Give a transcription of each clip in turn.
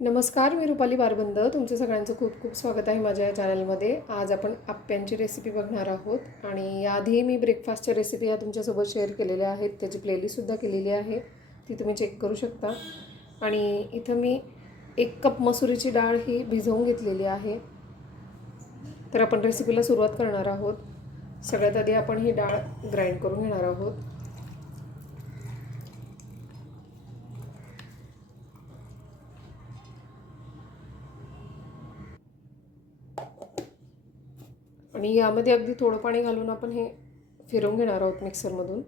नमस्कार, मी रुपाली बारबंद. तुमचं सगळ्यांचं खूप खूप स्वागत आहे माझ्या या चॅनलमध्ये. आज आपण आप्प्यांची रेसिपी बघणार आहोत आणि याआधी मी ब्रेकफास्टच्या रेसिपी ह्या तुमच्यासोबत शेअर केलेल्या आहेत. त्याची प्लेलिस्टसुद्धा केलेली आहे, ती तुम्ही चेक करू शकता. आणि इथं मी 1 कप मसुरीची डाळ ही भिजवून घेतलेली आहे. तर आपण रेसिपीला सुरुवात करणार आहोत. सगळ्यात आधी आपण ही डाळ ग्राइंड करून घेणार आहोत. आणि यामध्ये अगदी थोडं पाणी घालून आपण हे फिरवून घेणार आहोत मिक्सरमधून.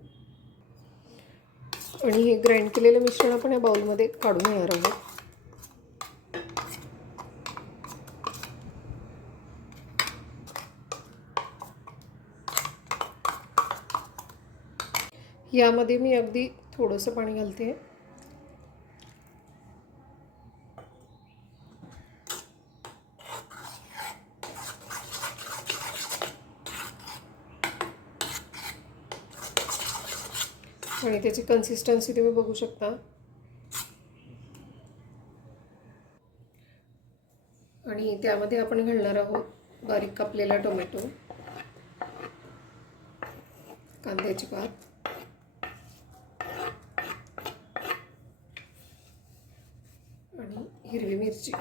आणि हे ग्राइंड केलेलं मिश्रण आपण या बाउलमध्ये काढून घेणार आहोत. यामध्ये मी अगदी थोडंसं पाणी घालते. आणि त्याची कन्सिस्टन्सी तुम्ही बघू शकता. आणि त्यामध्ये आपण घालणार आहोत बारीक कापलेला टोमॅटो, कांद्याची पात आणि हिरवी मिरची.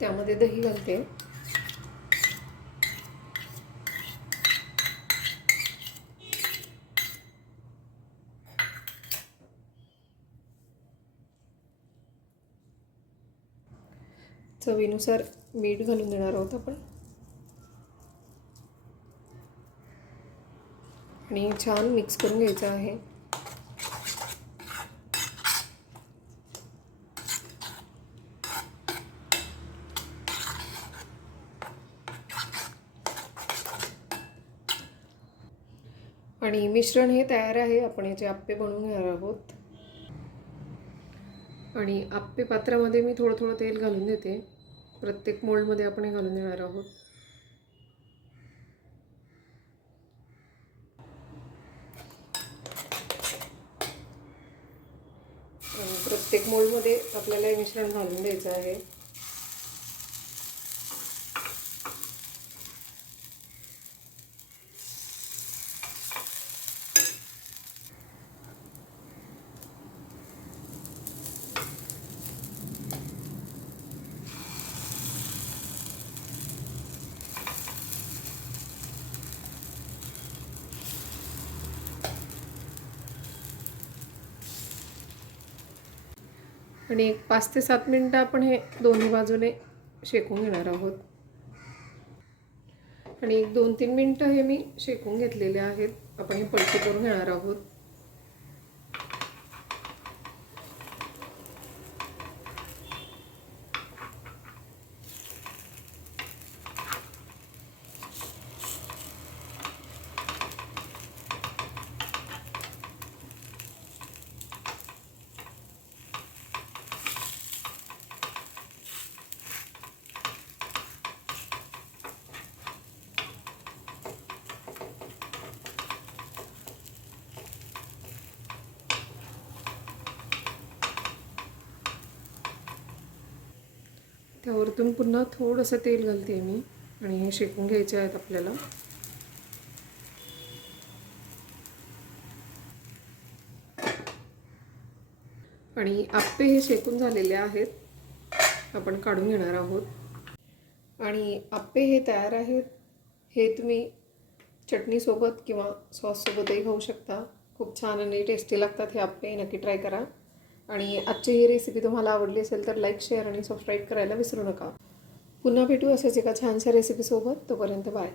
त्यामध्ये दही घालते. चवीनुसार मीठ घालून देणार आहोत आपण. आणि छान मिक्स करून घ्यायचं आहे. आणि मिश्रण हे तयार आहे. आपण याचे आप्पे बनवून घेणार आहोत. आणि आप्पे पात्रामध्ये मी थोडं थोडं तेल घालून देते. प्रत्येक मोल्डमध्ये आपण हे घालून देणार आहोत. आणि प्रत्येक मोल्डमध्ये आपल्याला हे मिश्रण घालून द्यायचं आहे. आणि एक 5 ते 7 मिनिटं आपण हे दोन्ही बाजूने शेकून घेणार आहोत. आणि 1-2-3 मिनिटं हे मी शेकून घेतलेले आहेत. आपण हे पलटी करून घेणार आहोत. त्यावरतून पुन्हा थोडंसं तेल घालते मी. आणि हे शेकून घ्यायचे आहेत आपल्याला. आणि आप्पे हे शेकून झालेले आहेत. आपण काढून घेणार आहोत. आणि आप्पे हे तयार आहेत. हे तुम्ही चटणीसोबत किंवा सॉससोबतही खाऊ शकता. खूप छान आणि टेस्टी लागतात हे आप्पे. नक्की ट्राय करा. आणि आजची ही रेसिपी तुम्हाला आवडली असेल तर लाईक, शेअर आणि सबस्क्राईब करायला विसरू नका. पुन्हा भेटू असेच एका छानशा रेसिपीसोबत. तोपर्यंत बाय.